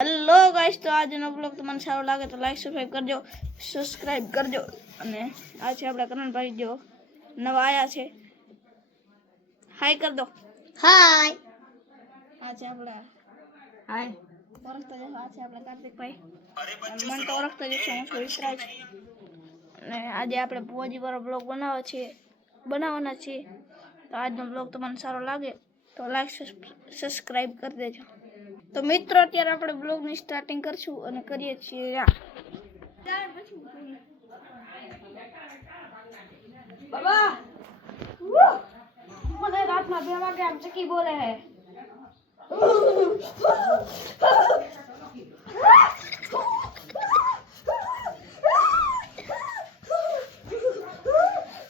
Hello guys, तो આજનો blog તમને સારો લાગે તો લાઈક સબસ્ક્રાઇબ કરજો અને આ છે આપણા કરણભાઈ જો નવા આયા છે. હાય કર દો. હાય. આ છે આપણા હાય. ઓળખતા જો આ છે આપણા કાર્તિકભાઈ. મને તો ઓળખતા જો હું છું વિતરાજ. અને આજે આપણે પોજી વાળો બ્લોગ બનાવવાના છે. તો આજનો બ્લોગ તમને સારો લાગે તો લાઈક સબસ્ક્રાઇબ કરી દેજો. તો મિત્રો અત્યારે આપણે બ્લોગ ની સ્ટાર્ટિંગ કરશું અને કરીએ છીએ બાબા મને રાતના 2 વાગે આમ ચકી બોલે હે.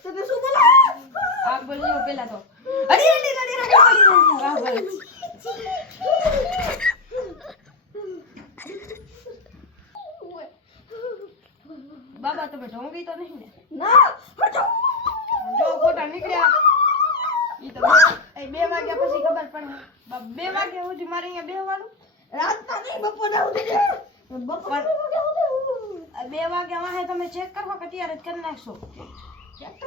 તમે શું બોલા? આ બોલ્યો પેલા તો અડી આ બોલ. બાબા તમે ઢોંગી તો નહીં ને? ના હટો. જો ફોટા નીકળ્યા ઈ તો 2 વાગ્યા પછી ખબર પડે. 2 વાગ્યા સુધી મારે અહીંયા બેહવાનું. રાતના નહીં બપોરના સુધી બપોર 2 વાગ્યા વાહે તમે ચેક કરો કે અત્યારે જ કરી નાખશો. ચેક તો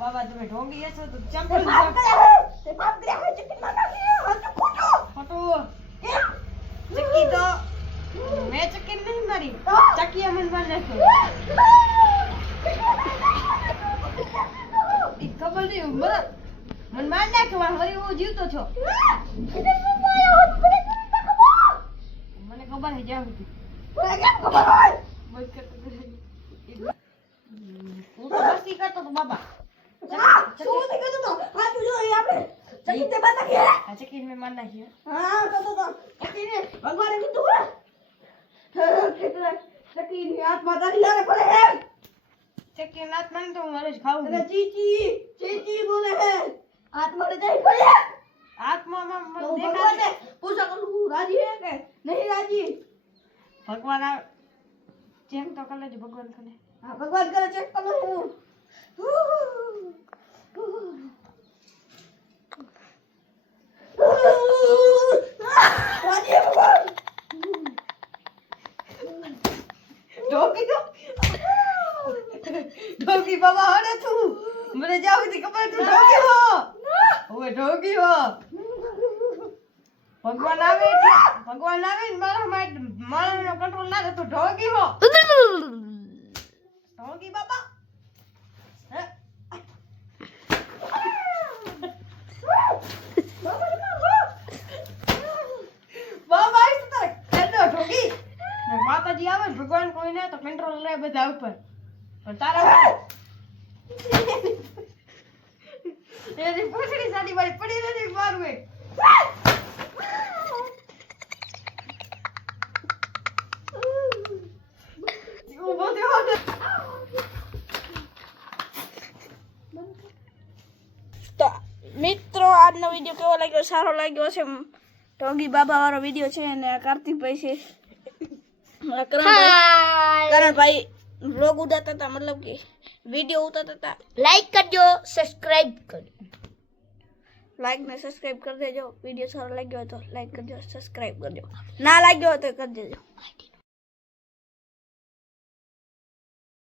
બાબા તમે ઢોંગી હશો તો ચંપલ ચક્કી તો મેં ચક્કી નહીં મારી, ચક્કી મને માર નાખ્યો. ખબર નહીં મને માર નાખ્યો. વળી હું જીવતો છો. મને ખબર છે જ્યાં સુધી હું તો મસ્તી કરતો તો બાબા. ચક્કી મેં માર નાખી. ચક્કી નાત મને તો હું હરેશ ખાવું. આત્મામાં ભગવાન આવે ચેક તો કરે છે. ભગવાન કરે. ભગવાન કરે ચેક કરો. ઢોકી બાબા હરે તું મને જાવ થી ખબર તું ઢોકી હો. ઓય ઢોકી હો. ભગવાન આવે ને મારાનો કંટ્રોલ ના થતો ઢોકી હો. ઢોકી બાબા બાબા આઈ તો તારે ઢોકી માતાજી આવે ને ભગવાન કોઈ ને તો કંટ્રોલ લે બધા ઉપર. પણ તારા એની પૂછડી સાડી વાળી પડી નથી મારું એક. તો મિત્રો આજનો વિડીયો કેવો લાગ્યો? સારો લાગ્યો છે. ઢોંગી બાબા વાળો વિડીયો છે અને આ કાર્તિકભાઈ છે. કરણભાઈ વ્લોગ ઉતારતા હતા, મતલબ કે વિડીયો ઉતારતા હતા. લાઈક કરજો, સબસ્ક્રાઇબ કરજો. લાઈક ને સબસ્ક્રાઇબ કરી દેજો. વિડીયો સારો લાગ્યો હોય તો લાઈક કરજો, સબસ્ક્રાઇબ કરજો. ના લાગ્યો હોય તો કરી દેજો.